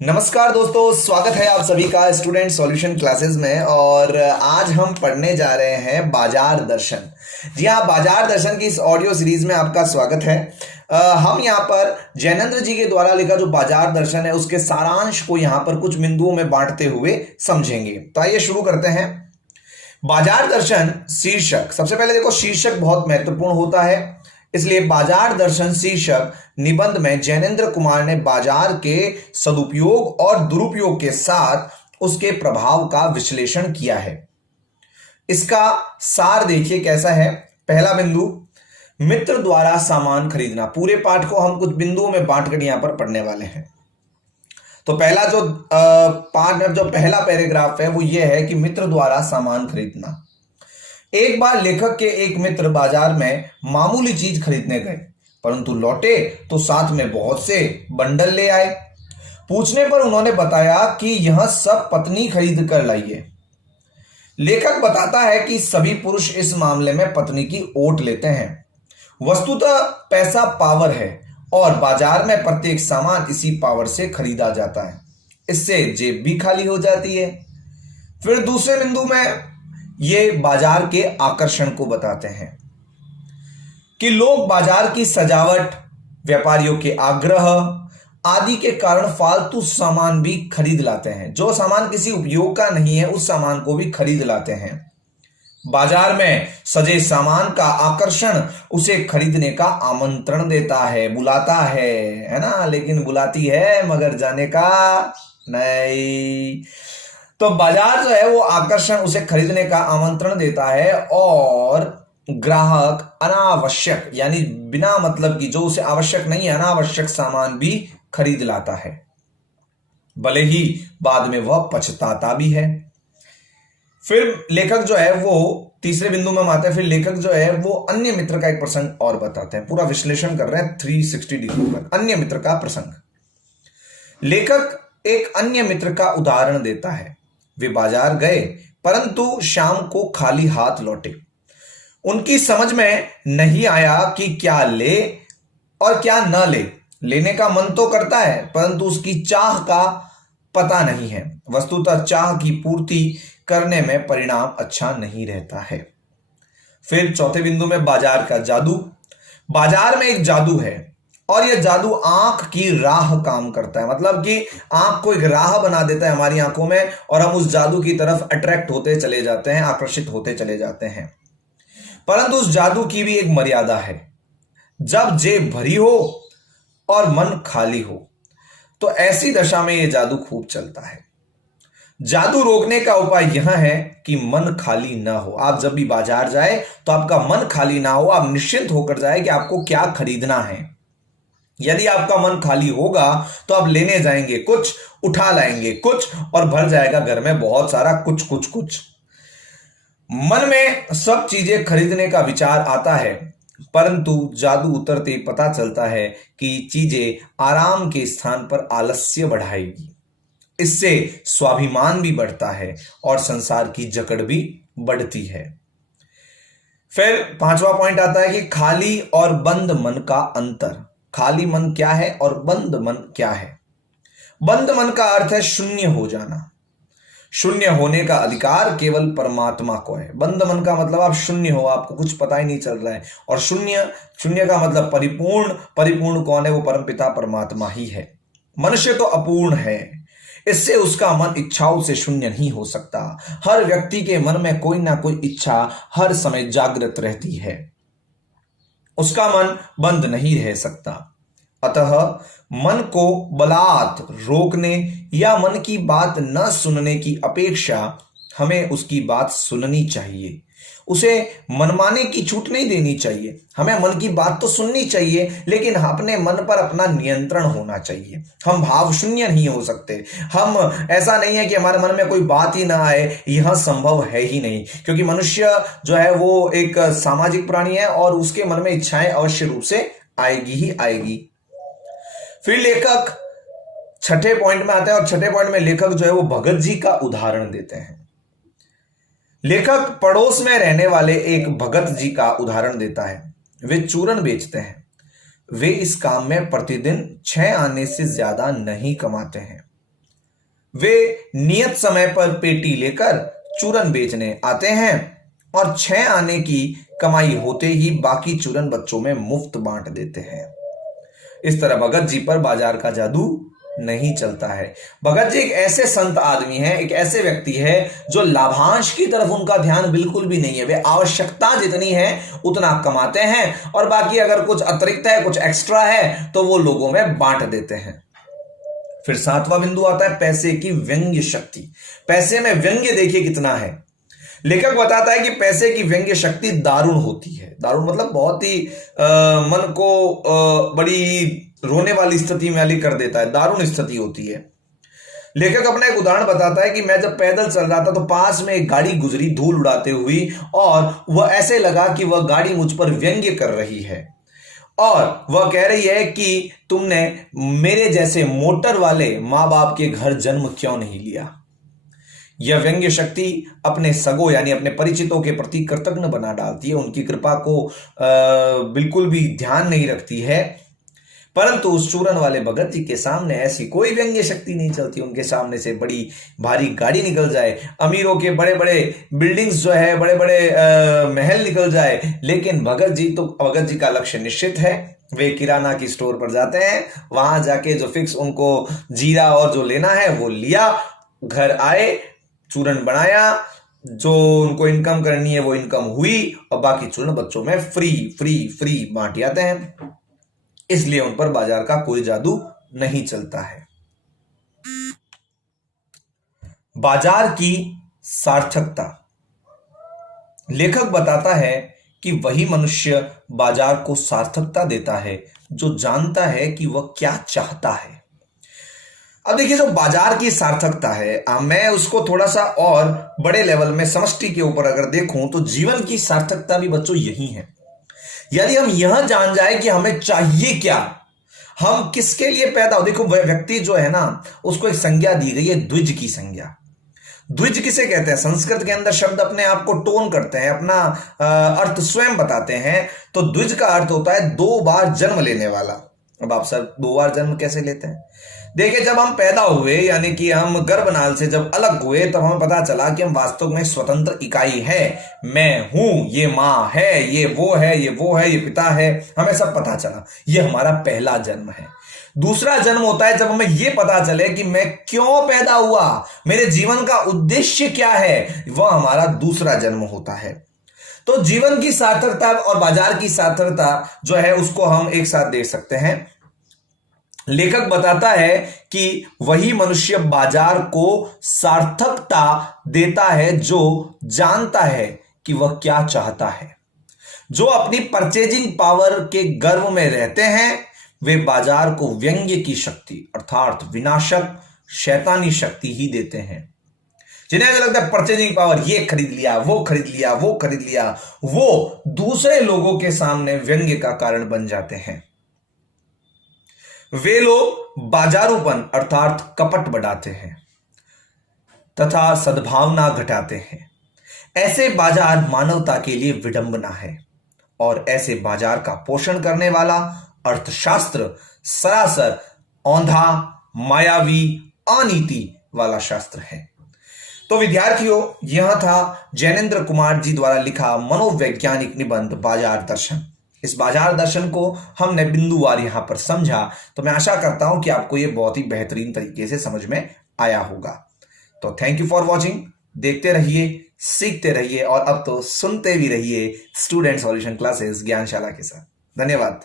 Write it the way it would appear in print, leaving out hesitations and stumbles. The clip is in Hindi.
नमस्कार दोस्तों, स्वागत है आप सभी का स्टूडेंट सॉल्यूशन क्लासेस में। और आज हम पढ़ने जा रहे हैं बाजार दर्शन। जी हाँ, बाजार दर्शन की इस ऑडियो सीरीज में आपका स्वागत है। हम यहाँ पर जैनेंद्र जी के द्वारा लिखा जो बाजार दर्शन है उसके सारांश को यहाँ पर कुछ बिंदुओं में बांटते हुए समझेंगे। तो आइए शुरू करते हैं। बाजार दर्शन शीर्षक, सबसे पहले देखो शीर्षक बहुत महत्वपूर्ण होता है, इसलिए बाजार दर्शन शीर्षक निबंध में जैनेंद्र कुमार ने बाजार के सदुपयोग और दुरुपयोग के साथ उसके प्रभाव का विश्लेषण किया है। इसका सार देखिए कैसा है। पहला बिंदु, मित्र द्वारा सामान खरीदना। पूरे पाठ को हम कुछ बिंदुओं में बांटकर यहां पर पढ़ने वाले हैं। तो पहला जो पाठ में जो पहला पैराग्राफ है वो ये है कि मित्र द्वारा सामान खरीदना। एक बार लेखक के एक मित्र बाजार में मामूली चीज खरीदने गए, परंतु लौटे तो साथ में बहुत से बंडल ले आए। पूछने पर उन्होंने बताया कि यह सब पत्नी खरीद कर लाई है। लेखक बताता है कि सभी पुरुष इस मामले में पत्नी की ओट लेते हैं। वस्तुतः पैसा पावर है और बाजार में प्रत्येक सामान इसी पावर से खरीदा जाता है। इससे जेब भी खाली हो जाती है। फिर दूसरे बिंदु में ये बाजार के आकर्षण को बताते हैं कि लोग बाजार की सजावट, व्यापारियों के आग्रह आदि के कारण फालतू सामान भी खरीद लाते हैं। जो सामान किसी उपयोग का नहीं है उस सामान को भी खरीद लाते हैं। बाजार में सजे सामान का आकर्षण उसे खरीदने का आमंत्रण देता है, बुलाता है ना, लेकिन बुलाती है मगर जाने का नहीं। तो बाजार जो है वो आकर्षण उसे खरीदने का आमंत्रण देता है और ग्राहक अनावश्यक यानी बिना मतलब की, जो उसे आवश्यक नहीं है, अनावश्यक सामान भी खरीद लाता है, भले ही बाद में वह पछताता भी है। फिर लेखक जो है वो तीसरे बिंदु में आते हैं। फिर लेखक जो है वो अन्य मित्र का एक प्रसंग और बताते हैं। पूरा विश्लेषण कर रहे हैं 360 डिग्री पर अन्य मित्र का प्रसंग। लेखक एक अन्य मित्र का उदाहरण देता है। वे बाजार गए परंतु शाम को खाली हाथ लौटे। उनकी समझ में नहीं आया कि क्या ले और क्या न ले। लेने का मन तो करता है परंतु उसकी चाह का पता नहीं है। वस्तुतः चाह की पूर्ति करने में परिणाम अच्छा नहीं रहता है। फिर चौथे बिंदु में बाजार का जादू। बाजार में एक जादू है और यह जादू आंख की राह काम करता है। मतलब कि आंख को एक राह बना देता है हमारी आंखों में और हम उस जादू की तरफ अट्रैक्ट होते चले जाते हैं, आकर्षित होते चले जाते हैं। परंतु उस जादू की भी एक मर्यादा है। जब जेब भरी हो और मन खाली हो तो ऐसी दशा में यह जादू खूब चलता है। जादू रोकने का उपाय यह है कि मन खाली ना हो। आप जब भी बाजार जाए तो आपका मन खाली ना हो, आप निश्चिंत होकर जाए कि आपको क्या खरीदना है। यदि आपका मन खाली होगा तो आप लेने जाएंगे कुछ, उठा लाएंगे कुछ और भर जाएगा घर में बहुत सारा कुछ कुछ कुछ। मन में सब चीजें खरीदने का विचार आता है, परंतु जादू उतरते ही पता चलता है कि चीजें आराम के स्थान पर आलस्य बढ़ाएगी। इससे स्वाभिमान भी बढ़ता है और संसार की जकड़ भी बढ़ती है। फिर पांचवा पॉइंट आता है कि खाली और बंद मन का अंतर। खाली मन क्या है और बंद मन क्या है। बंद मन का अर्थ है शून्य हो जाना। शून्य होने का अधिकार केवल परमात्मा को है। बंद मन का मतलब आप शून्य हो, आपको कुछ पता ही नहीं चल रहा है। और शून्य, शून्य का मतलब परिपूर्ण। परिपूर्ण कौन है? वो परमपिता परमात्मा ही है। मनुष्य तो अपूर्ण है, इससे उसका मन इच्छाओं से शून्य नहीं हो सकता। हर व्यक्ति के मन में कोई ना कोई इच्छा हर समय जागृत रहती है, उसका मन बंद नहीं रह सकता। अतः मन को बलात् रोकने या मन की बात न सुनने की अपेक्षा हमें उसकी बात सुननी चाहिए। उसे मनमाने की छूट नहीं देनी चाहिए। हमें मन की बात तो सुननी चाहिए, लेकिन अपने मन पर अपना नियंत्रण होना चाहिए। हम भाव शून्य नहीं हो सकते। हम ऐसा नहीं है कि हमारे मन में कोई बात ही ना आए, यह संभव है ही नहीं, क्योंकि मनुष्य जो है वो एक सामाजिक प्राणी है और उसके मन में इच्छाएं अवश्य रूप से आएगी ही आएगी। फिर लेखक छठे पॉइंट में आते हैं और छठे पॉइंट में लेखक जो है वो भगत जी का उदाहरण देते हैं। लेखक पड़ोस में रहने वाले एक भगत जी का उदाहरण देता है। वे चूरन बेचते हैं। वे इस काम में प्रतिदिन 6 आने से ज्यादा नहीं कमाते हैं। वे नियत समय पर पेटी लेकर चूरन बेचने आते हैं और 6 आने की कमाई होते ही बाकी चूरन बच्चों में मुफ्त बांट देते हैं। इस तरह भगत जी पर बाजार का जादू नहीं चलता है। भगत जी एक ऐसे संत आदमी हैं, एक ऐसे व्यक्ति है जो लाभांश की तरफ उनका ध्यान बिल्कुल भी नहीं है। वे आवश्यकता जितनी है उतना कमाते हैं और बाकी अगर कुछ अतिरिक्त है, कुछ एक्स्ट्रा है तो वो लोगों में बांट देते हैं। फिर 7वां बिंदु आता है पैसे की व्यंग्य शक्ति। पैसे में व्यंग्य देखिए कितना है। लेखक बताता है कि पैसे की व्यंग्य शक्ति दारुण होती है। दारुण मतलब बहुत ही मन को बड़ी रोने वाली स्थिति में वाली कर देता है, दारुण स्थिति होती है। लेखक अपना एक उदाहरण बताता है कि मैं जब पैदल चल रहा था तो पास में एक गाड़ी गुजरी धूल उड़ाते हुई और वह ऐसे लगा कि वह गाड़ी मुझ पर व्यंग्य कर रही है और वह कह रही है कि तुमने मेरे जैसे मोटर वाले माँ बाप के घर जन्म क्यों नहीं लिया। यह व्यंग्य शक्ति अपने सगों यानी अपने परिचितों के प्रति कृतज्ञ बना डालती है, उनकी कृपा को बिल्कुल भी ध्यान नहीं रखती है। परंतु उस चूरन वाले भगत जी के सामने ऐसी कोई व्यंग्य शक्ति नहीं चलती। उनके सामने से बड़ी भारी गाड़ी निकल जाए, अमीरों के बड़े बड़े बिल्डिंग्स जो है, बड़े बड़े महल निकल जाए, लेकिन भगत जी का लक्ष्य निश्चित है। वे किराना की स्टोर पर जाते हैं, वहां जाके जो फिक्स उनको जीरा और जो लेना है वो लिया, घर आए, चूरन बनाया, जो उनको इनकम करनी है वो इनकम हुई और बाकी चूरन बच्चों में फ्री फ्री फ्री बांट जाते हैं। इसलिए उन पर बाजार का कोई जादू नहीं चलता है। बाजार की सार्थकता। लेखक बताता है कि वही मनुष्य बाजार को सार्थकता देता है जो जानता है कि वह क्या चाहता है। अब देखिए, जो बाजार की सार्थकता है, मैं उसको थोड़ा सा और बड़े लेवल में समष्टि के ऊपर अगर देखूं तो जीवन की सार्थकता भी बच्चों यही है। यदि हम यह जान जाए कि हमें चाहिए क्या, हम किसके लिए पैदा हो। देखो, वह व्यक्ति जो है ना, उसको एक संज्ञा दी गई है, द्विज की संज्ञा। द्विज किसे कहते हैं? संस्कृत के अंदर शब्द अपने आप को टोन करते हैं, अपना अर्थ स्वयं बताते हैं। तो द्विज का अर्थ होता है 2 बार जन्म लेने वाला। अब आप सर 2 बार जन्म कैसे लेते हैं? देखिए, जब हम पैदा हुए यानी कि हम गर्भनाल से जब अलग हुए तब हमें पता चला कि हम वास्तव में स्वतंत्र इकाई है। मैं हूं, ये माँ है, ये वो है, ये वो है, ये पिता है, हमें सब पता चला। ये हमारा पहला जन्म है। दूसरा जन्म होता है जब हमें यह पता चले कि मैं क्यों पैदा हुआ, मेरे जीवन का उद्देश्य क्या है, वह हमारा दूसरा जन्म होता है। तो जीवन की सार्थकता और बाजार की सार्थकता जो है उसको हम एक साथ देख सकते हैं। लेखक बताता है कि वही मनुष्य बाजार को सार्थकता देता है जो जानता है कि वह क्या चाहता है। जो अपनी परचेजिंग पावर के गर्व में रहते हैं वे बाजार को व्यंग्य की शक्ति अर्थात विनाशक शैतानी शक्ति ही देते हैं। जिन्हें ऐसा लगता है परचेजिंग पावर, ये खरीद लिया, वो खरीद लिया, वो खरीद लिया, वो दूसरे लोगों के सामने व्यंग्य का कारण बन जाते हैं। वे लोग बाजारूपन अर्थात कपट बढ़ाते हैं तथा सद्भावना घटाते हैं। ऐसे बाजार मानवता के लिए विडंबना है और ऐसे बाजार का पोषण करने वाला अर्थशास्त्र सरासर औंधा, मायावी, अनीति वाला शास्त्र है। तो विद्यार्थियों, यह था जैनेन्द्र कुमार जी द्वारा लिखा मनोवैज्ञानिक निबंध बाजार दर्शन। इस बाजार दर्शन को हमने बिंदुवार यहां पर समझा, तो मैं आशा करता हूं कि आपको यह बहुत ही बेहतरीन तरीके से समझ में आया होगा। तो थैंक यू फॉर वॉचिंग। देखते रहिए, सीखते रहिए और अब तो सुनते भी रहिए स्टूडेंट सॉल्यूशन क्लासेस ज्ञानशाला के साथ। धन्यवाद।